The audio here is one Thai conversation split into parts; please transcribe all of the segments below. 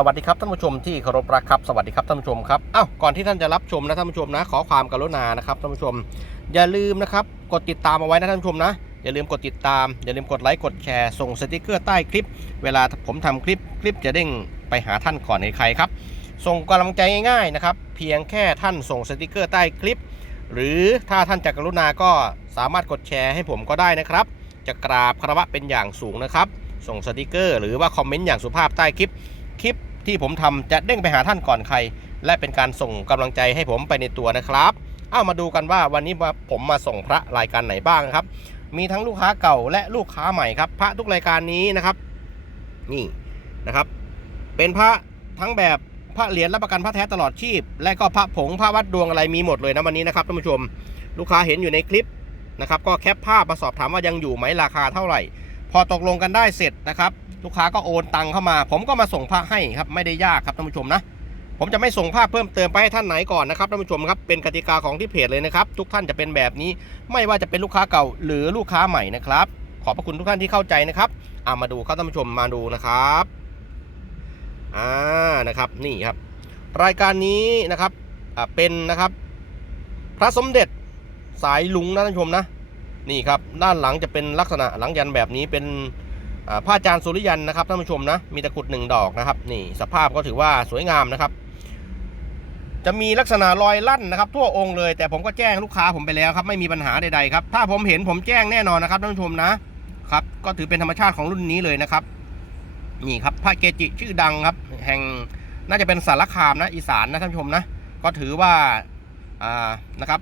สวัสดีครับท่านผู้ชมที่เคารพรักครับสวัสดีครับท่านผู้ชมครับอ้าวก่อนที่ท่านจะรับชมนะท่านผู้ชมนะ ขอความกรุณานะครับท่านผู้ชม อย่าลืมนะครับกดติดตามเอาไว้นะท่านผู้ชมนะ อย่าลืมกดติดตาม อย่าลืมกดไลค์กดแชร์ส่งสติกเกอร์ใต้คลิป เวลาผมทำคลิปคลิปจะเด้งไปหาท่านก่อนในใครครับ ส่งกำลังใจง่ายๆนะครับเพียงแค่ท่านส่งสติกเกอร์ใต้คลิป หรือถ้าท่านจะกรุณาก็สามารถกดแชร์ให้ผมก็ได้นะครับ จะกราบคารวะเป็นอย่างสูงนะครับ ส่งสติกเกอร์ หรือว่าคอมเมนต์อย่างสุภาพใต้คลิปคลิป ที่ผมทำจะเด้งไปหาท่านก่อนใคร และเป็นการส่งกำลังใจให้ผมไปในตัวนะครับเอามาดูกันว่าวันนี้ว่าผมมาส่งพระรายการไหนบ้างครับ มีทั้งลูกค้าเก่าและลูกค้าใหม่ครับ พระทุกรายการนี้นะครับ นี่นะครับ เป็นพระทั้งแบบพระเหรียญรับประกันพระแท้ตลอดชีพ และก็พระผงพระวัดดวงอะไรมีหมดเลยนะวันนี้นะครับท่านผู้ชม ลูกค้าเห็นอยู่ในคลิปนะครับ ก็แคปภาพมาสอบถามว่ายังอยู่ไหมราคาเท่าไหร่ พอตกลงกันได้เสร็จนะครับ ลูกค้าก็โอนตังเข้ามา ผมก็มาส่งผ้าให้ครับไม่ได้ยากครับท่านผู้ชมนะผมจะไม่ส่งภาพเพิ่มเติมไปให้ท่านไหนก่อนนะครับท่านผู้ชมครับเป็นกติกาของที่เพจเลยนะครับ ทุกท่านจะเป็นแบบนี้ ไม่ว่าจะเป็นลูกค้าเก่าหรือลูกค้าใหม่นะครับ ขอบพระคุณทุกท่านที่เข้าใจนะครับอามาดูครับท่านผู้ชมมาดูนะครับอ่านะครับนี่ครับ รายการนี้นะครับอ่าเป็นนะครับ พระสมเด็จสายลุงนะท่านผู้ชมนะ นี่ครับด้านหลังจะเป็นลักษณะหลังยันแบบนี้เป็นผ้าจานสุริยันนะครับท่านผู้ชมนะมีตะกุดหนึ่งดอกนะครับนี่สภาพก็ถือว่าสวยงามนะครับ จะมีลักษณะรอยลั่นนะครับทั่วองค์เลย แต่ผมก็แจ้งลูกค้าผมไปแล้วครับไม่มีปัญหาใดๆครับถ้าผมเห็นผมแจ้งแน่นอนนะครับท่านผู้ชมนะครับก็ถือเป็นธรรมชาติของรุ่นนี้เลยนะครับนี่ครับพระเกจิชื่อดังครับ แห่งน่าจะเป็นสารคามนะอีสานนะท่านผู้ชมนะก็ถือว่าอ่านะครับ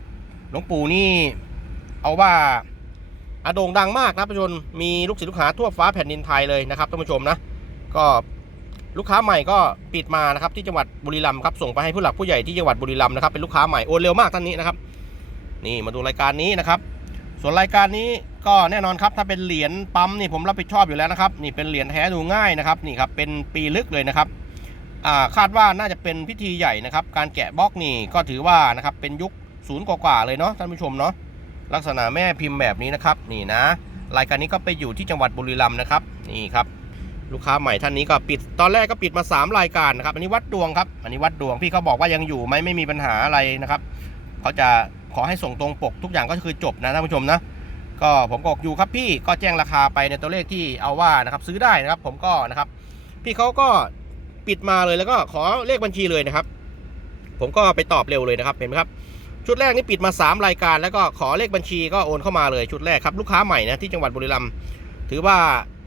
หลวงปู่นี่เอาว่า อโด่งดังมากนะท่านผู้ชมมีลูกศิษย์ลูกหาทั่วฟ้าแผ่นดินไทยเลยนะครับท่านผู้ชมนะก็ลูกค้าใหม่ก็ปิดมานะครับที่จังหวัดบุรีรัมย์ครับส่งไปให้ผู้หลักผู้ใหญ่ที่จังหวัดบุรีรัมย์นะครับเป็นลูกค้าใหม่โอนเร็วมากท่านนี้นะครับนี่มาดูรายการนี้นะครับ ส่วนรายการนี้ก็แน่นอนครับถ้าเป็นเหรียญปั๊มนี่ผมรับผิดชอบอยู่แล้วนะครับนี่เป็นเหรียญแท้ดูง่ายนะครับนี่ครับเป็นปีลึกเลยนะครับาคาดว่าน่าจะเป็นพิธีใหญ่นะครับการแกะบล็อกนี่ก็ถือว่านะครับเป็นยุคศูนย์กว่าๆเลยเนาะท่านผู้ชมเนาะ ลักษณะแม่พิมพ์แบบนี้นะครับนี่นะ รายการนี้ก็ไปอยู่ที่จังหวัดบุรีรัมย์นะครับนี่ครับลูกค้าใหม่ท่านนี้ก็ปิดตอนแรกก็ปิดมา 3 รายการนะครับอันนี้วัดดวงครับอันนี้วัดดวงพี่เขาบอกว่ายังอยู่ไหมไม่มีปัญหาอะไรนะครับเขาจะขอให้ส่งตรงปกทุกอย่างก็คือจบนะท่านผู้ชมนะก็ผมก็บอกอยู่ครับพี่ก็แจ้งราคาไปในตัวเลขที่เอาว่านะครับซื้อได้นะครับ ผมก็นะครับ พี่เขาก็ปิดมาเลยแล้วก็ขอเลขบัญชีเลยนะครับ ผมก็ไปตอบเร็วเลยนะครับเห็นไหมครับ ชุดแรกนี่ปิดมา 3 รายการ แล้วก็ขอเลขบัญชีก็โอนเข้ามาเลยชุดแรกครับลูกค้าใหม่นะที่จังหวัดบุรีรัมย์ถือว่า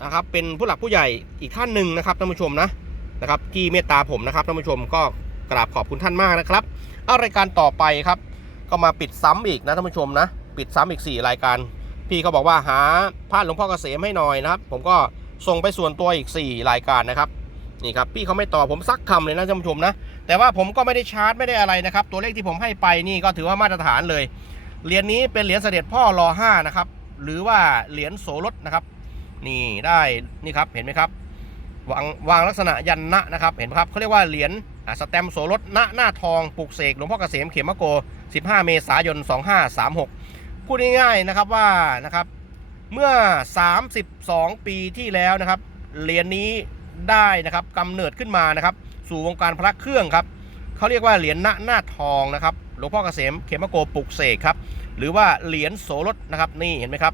นะครับเป็นผู้หลักผู้ใหญ่อีกท่านหนึ่งนะครับท่านผู้ชมนะนะครับที่เมตตาผมนะครับท่านผู้ชมก็กราบขอบคุณท่านมากนะครับ เอารายการต่อไปครับ ก็มาปิดซ้ำอีกนะท่านผู้ชมนะ ปิดซ้ำอีก 4 รายการ พี่เขาบอกว่าหาพระหลวงพ่อเกษมให้หน่อยนะครับ ผมก็ส่งไปส่วนตัวอีก 4 รายการนะครับนี่ครับพี่เขาไม่ตอบผมซักคำเลยนะท่านผู้ชมนะ แต่ว่าผมก็ไม่ได้ชาร์จไม่ได้อะไรนะครับ ตัวเลขที่ผมให้ไปนี่ก็ถือว่ามาตรฐานเลย เหรียญนี้เป็นเหรียญเสด็จพ่อรอห้านะครับ หรือว่าเหรียญโสรถนะครับ นี่ได้นี่ครับเห็นไหมครับ วางวางลักษณะยันนะนะครับ เห็นไหมครับเขาเรียกว่าเหรียญอ่าสแตมโสรถณหน้าทองปลูกเสกหลวงพ่อเกษมเขมโก 15 เมษายน 2536 พูดง่ายๆนะครับว่านะครับเมื่อ 32 ปีที่แล้วนะครับเหรียญนี้ ได้นะครับกำเนิดขึ้นมานะครับ สู่วงการพระเครื่องครับเขาเรียกว่าเหรียญณหน้าทองนะครับหลวงพ่อเกษมเขมโกปลุกเสกครับหรือว่าเหรียญโสรถนะครับนี่เห็นไหมครับ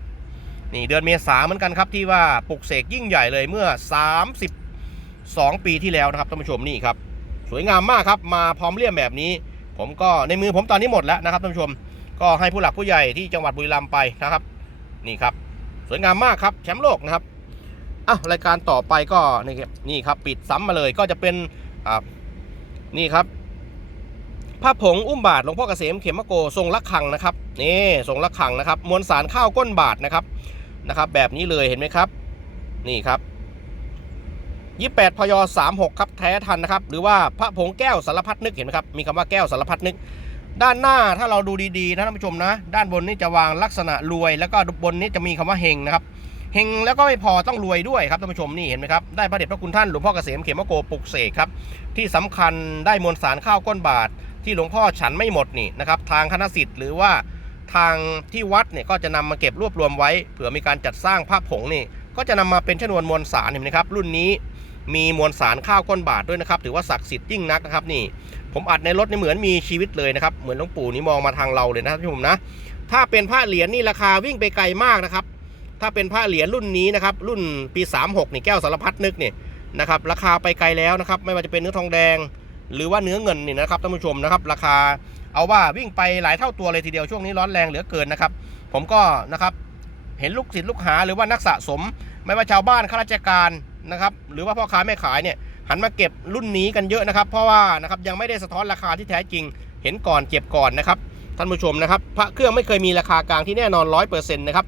นี่เดือนเมษาเหมือนกันครับที่ว่าปลุกเสกยิ่งใหญ่เลยเมื่อ 32 ปีที่แล้วนะครับท่านผู้ชมนี่ครับสวยงามมากครับมาพร้อมเลี่ยมแบบนี้ ผมก็ในมือผมตอนนี้หมดแล้วนะครับท่านผู้ชมก็ให้ผู้หลักผู้ใหญ่ที่จังหวัดบุรีรัมย์ไปนะครับ นี่ครับ สวยงามมากครับแชมป์โลกนะครับ อะรายการต่อไปก็นี่ครับนี่ครับปิดซ้ำมาเลยก็จะเป็นอ่านี่ครับพระผงอุ้มบาทหลวงพ่อเกษมเขมโกทรงละคังนะครับนี่ทรงละคังนะครับ มวลสารข้าวก้นบาทนะครับนะครับ แบบนี้เลยเห็นไหมครับ นี่ครับ28พย36ครับแท้ทันนะครับ หรือว่าพระผงแก้วสารพัดนึกเห็นไหมครับมีคำว่าแก้วสารพัดนึก ด้านหน้าถ้าเราดูดีๆนะท่านผู้ชมนะ ด้านบนนี่จะวางลักษณะรวย แล้วก็บนนี้จะมีคำว่าเฮงนะครับ เฮงแล้วก็ไม่พอต้องรวยด้วยครับท่านผู้ชมนี่เห็นไหมครับได้พระเดชพระคุณท่านหลวงพ่อเกษมเขมโกปลุกเสกครับที่สำคัญได้มวลสารข้าวก้นบาท ที่หลวงพ่อฉันไม่หมดนี่นะครับทางคณะสิทธิ์หรือว่าทางที่วัดเนี่ยก็จะนำมาเก็บรวบรวมไว้เผื่อมีการจัดสร้างพระผงนี่ก็จะนำมาเป็นชนวนมวลสารเห็นไหมครับรุ่นนี้มีมวลสารข้าวก้นบาทด้วยนะครับถือว่าศักดิ์สิทธิ์ยิ่งนักนะครับนี่ ผมอัดในรถนี่เหมือนมีชีวิตเลยนะครับเหมือนหลวงปู่นี่มองมาทางเราเลยนะท่านผู้ชมนะถ้าเป็นพระเหรียญนี่ราคาวิ่งไปไกลมากนะครับ ถ้าเป็นพระเหรียญรุ่นนี้นะครับรุ่นปี 36นี่แก้วสารพัดนึกนี่นะครับราคาไปไกลแล้วนะครับไม่ว่าจะเป็นเนื้อทองแดง หรือว่าเนื้อเงินนี่นะครับท่านผู้ชมนะครับราคาเอาว่าวิ่งไปหลายเท่าตัวเลยทีเดียวช่วงนี้ร้อนแรงเหลือเกินนะครับ ผมก็นะครับเห็นลูกศิษย์ลูกหาหรือว่านักสะสม ไม่ว่าชาวบ้านข้าราชการนะครับหรือว่าพ่อค้าแม่ขายเนี่ยหันมาเก็บรุ่นนี้กันเยอะนะครับ เพราะว่านะครับยังไม่ได้สะท้อนราคาที่แท้จริง เห็นก่อนเจ็บก่อนนะครับท่านผู้ชมนะครับพระเครื่องไม่เคยมีราคากลางที่แน่นอนร้อยเปอร์เซ็นต์นะครับ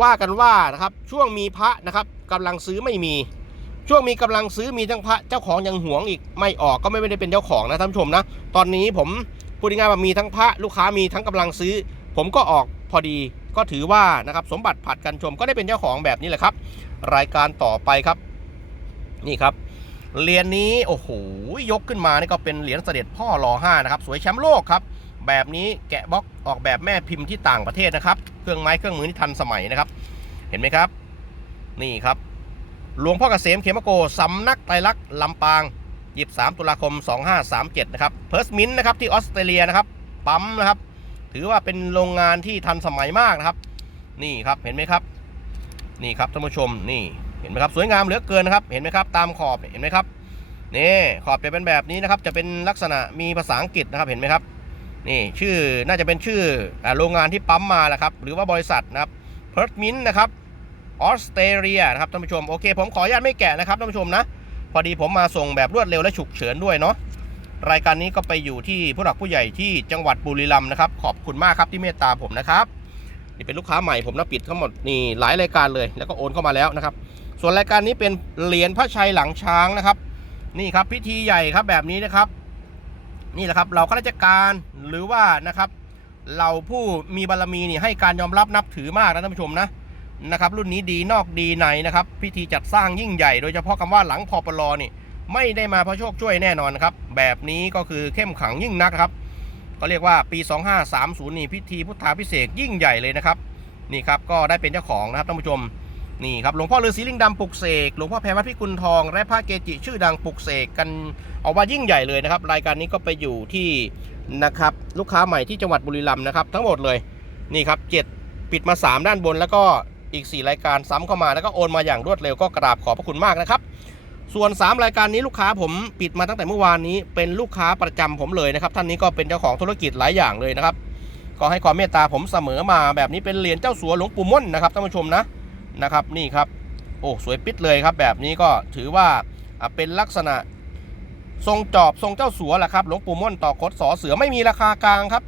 ว่ากันว่านะครับช่วงมีพระนะครับกำลังซื้อไม่มี ช่วงมีกำลังซื้อมีทั้งพระเจ้าของยังหวงอีกไม่ออกก็ไม่ได้เป็นเจ้าของนะท่านผู้ชมนะ ตอนนี้ผมพูดง่ายๆว่ามีทั้งพระลูกค้ามีทั้งกำลังซื้อ ผมก็ออกพอดีก็ถือว่านะครับสมบัติผัดกันชมก็ได้เป็นเจ้าของแบบนี้แหละครับ รายการต่อไปครับ นี่ครับเหรียญนี้โอ้โหยกขึ้นมานี่ก็เป็นเหรียญเสด็จพ่อรอห้านะครับ สวยแชมป์โลกครับ แบบนี้แกะบล็อกออกแบบแม่พิมพ์ที่ต่างประเทศนะครับ เครื่องไม้เครื่องมือที่ทันสมัยนะครับ เห็นไหมครับ นี่ครับหลวงพ่อเกษมเขมโกสำนักไตรลักษณ์ลำปาง 23 ตุลาคม 2537 นะครับเพิร์สมินนะครับที่ออสเตรเลียนะครับปั๊มนะครับ ถือว่าเป็นโรงงานที่ทันสมัยมากนะครับ นี่ครับเห็นไหมครับ นี่ครับท่านผู้ชมนี่เห็นไหมครับสวยงามเหลือเกินนะครับ เห็นไหมครับตามขอบเห็นไหมครับนี่ขอบจะเป็นแบบนี้นะครับ จะเป็นลักษณะมีภาษาอังกฤษนะครับเห็นไหมครับ นี่ชื่อน่าจะเป็นชื่อโรงงานที่ปั๊มมาแหละครับ หรือว่าบริษัทนะครับเพิร์ m มินนะครับออสเตรเลียนะครับท่านผู้ชมโอเค ผมขออนุญาตไม่แกะนะครับท่านผู้ชมนะ พอดีผมมาส่งแบบรวดเร็วและฉุกเฉินด้วยเนาะรายการนี้ก็ไปอยู่ที่ผู้หลักผู้ใหญ่ที่จังหวัดบุรีรัมย์นะครับ ขอบคุณมากครับที่เมตตาผมนะครับนี่เป็นลูกค้าใหม่ผมนะปิดทั้งหมดนี่หลายรายการเลยแล้วก็โอนเข้ามาแล้วนะครับ ส่วนรายการนี้เป็นเหรียญพระชัยหลังช้างนะครับ นี่ครับพิธีใหญ่ครับแบบนี้นะครับ นี่แหละครับเราข้าราชการหรือว่านะครับเราผู้มีบารมีนี่ให้การยอมรับนับถือมากนะท่านผู้ชมนะนะครับ รุ่นนี้ดีนอกดีในนะครับ พิธีจัดสร้างยิ่งใหญ่ โดยเฉพาะคำว่าหลังพอปลอนี่ ไม่ได้มาเพราะโชคช่วยแน่นอนนครับ แบบนี้ก็คือเข้มขังยิ่งนักครับ ก็เรียกว่าปี 2530 นี่พิธีพุทธาพิเศษยิ่งใหญ่เลยนะครับ นี่ครับก็ได้เป็นเจ้าของนะครับท่านผู้ชม นี่ครับหลวงพ่อฤาษีลิงดำปลุกเสกหลวงพ่อแพรวัดพิกุลทอง และพระเกจิชื่อดังปลุกเสกกันออกมายิ่งใหญ่เลยนะครับ รายการนี้ก็ไปอยู่ที่นะครับลูกค้าใหม่ที่จังหวัดบุรีรัมย์นะครับทั้งหมดเลยนี่ครับเจ็ดปิดมา 3 ด้านบน แล้วก็อีก 4 รายการซ้ำเข้ามาแล้วก็โอนมาอย่างรวดเร็วก็กราบขอบพระคุณมากนะครับส่วน 3 รายการนี้ลูกค้าผมปิดมาตั้งแต่เมื่อวานนี้เป็นลูกค้าประจำผมเลยนะครับท่านนี้ก็เป็นเจ้าของธุรกิจหลายอย่างเลยนะครับก็ให้ความเมตตาผมเสมอมาแบบนี้เป็นเหรียญเจ้าสัวหลวงปู่ม่นนะครับท่านผู้ชมนะ นะครับนี่ครับโอ้สวยปิดเลยครับ แบบนี้ก็ถือว่าเป็นลักษณะทรงจอบทรงเจ้าสัวแหละครับหลวงปู่ม่นต่อคดสอเสือไม่มีราคากลางครับ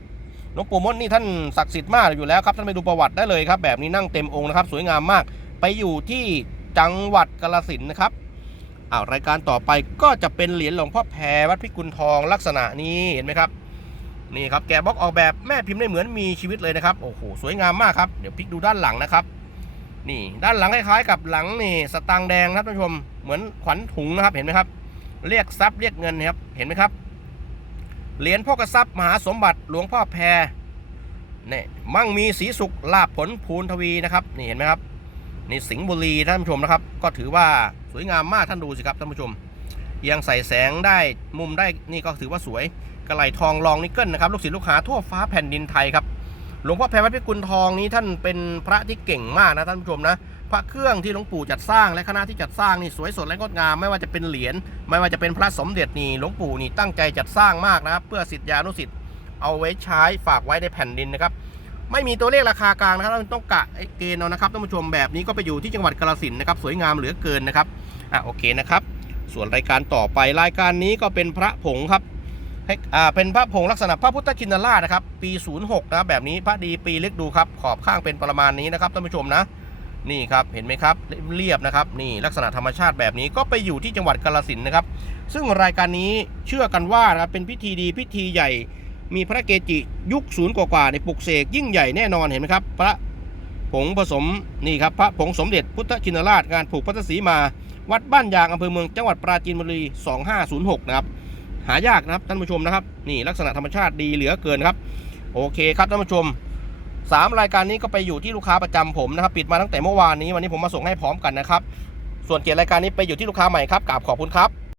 หลวงปู่ม่นนี่ท่านศักดิ์สิทธิ์มากอยู่แล้วครับท่านไปดูประวัติได้เลยครับ แบบนี้นั่งเต็มองค์นะครับ สวยงามมาก ไปอยู่ที่จังหวัดกาฬสินนะครับอ้าวรายการต่อไปก็จะเป็นเหรียญหลวงพ่อแพรวัดพิกุลทองลักษณะนี้เห็นไหมครับนี่ครับแกะบล็อกออกแบบแม่พิมพ์ได้เหมือนมีชีวิตเลยนะครับโอ้โหสวยงามมากครับเดี๋ยวพลิกดูด้านหลังนะครับ นี่ ด้านหลังคล้ายๆ กับหลังนี่สตางแดงครับท่านผู้ชมเหมือนขวัญถุงนะครับเห็นไหมครับ เรียกทรัพย์เรียกเงินครับเห็นไหมครับเหรียญพ่อกระซับมหาสมบัติหลวงพ่อแพรเนี่ยมั่งมีสีสุขลาบผลภูนทวีนะครับนี่เห็นไหมครับนี่สิงห์บุรีท่านผู้ชมนะครับ ก็ถือว่าสวยงามมากท่านดูสิครับท่านผู้ชมเอียงใส่แสงได้มุมได้นี่ก็ถือว่าสวยกระไหลทองรองนิกเกิลนะครับลูกศิษย์ลูกหาทั่วฟ้าแผ่นดินไทยครับ หลวงพ่อแพรวัดพิกุลทองนี้ท่านเป็นพระที่เก่งมากนะท่านผู้ชมนะ พระเครื่องที่หลวงปู่จัดสร้างและคณะที่จัดสร้างนี่สวยสดและงดงามไม่ว่าจะเป็นเหรียญไม่ว่าจะเป็นพระสมเด็จนี่หลวงปู่นี่ตั้งใจจัดสร้างมากนะครับ เพื่อสิทธิานุสิทธิ์เอาไว้ใช้ฝากไว้ในแผ่นดินนะครับ ไม่มีตัวเลขราคากลางนะครับต้องกะไอเกณฑ์เอานะครับท่านผู้ชมแบบนี้ก็ไปอยู่ที่จังหวัดกาฬสินนะครับสวยงามเหลือเกินนะครับอะโอเคนะครับ ส่วนรายการต่อไปรายการนี้ก็เป็นพระผงครับ อ่าเป็นพระผงลักษณะพระพุทธชินราชนะครับ ปี 06 นะแบบนี้พระดีปีเล็กดูครับ ขอบข้างเป็นประมาณนี้นะครับท่านผู้ชมนะ นี่ครับเห็นไหมครับเรียบนะครับ นี่ลักษณะธรรมชาติแบบนี้ก็ไปอยู่ที่จังหวัดกาฬสินนะครับ ซึ่งรายการนี้เชื่อกันว่านะครับเป็นพิธีดีพิธีใหญ่ มีพระเกจิยุคศูนย์กว่าๆในปลุกเสกยิ่งใหญ่แน่นอนเห็นไหมครับ พระผงผสมนี่ครับพระผงสมเด็จพุทธชินราชการผูกพัทธสีมา วัดบ้านยางอำเภอเมืองจังหวัดปราจีนบุรี 2506 นะครับ หายากนะครับท่านผู้ชมนะครับ นี่ลักษณะธรรมชาติดีเหลือเกินครับ โอเคครับท่านผู้ชมสามรายการนี้ก็ไปอยู่ที่ลูกค้าประจำผมนะครับ ปิดมาตั้งแต่เมื่อวานนี้วันนี้ผมมาส่งให้พร้อมกันนะครับ ส่วนเกียรรายการนี้ไปอยู่ที่ลูกค้าใหม่ครับกราบขอบคุณครับ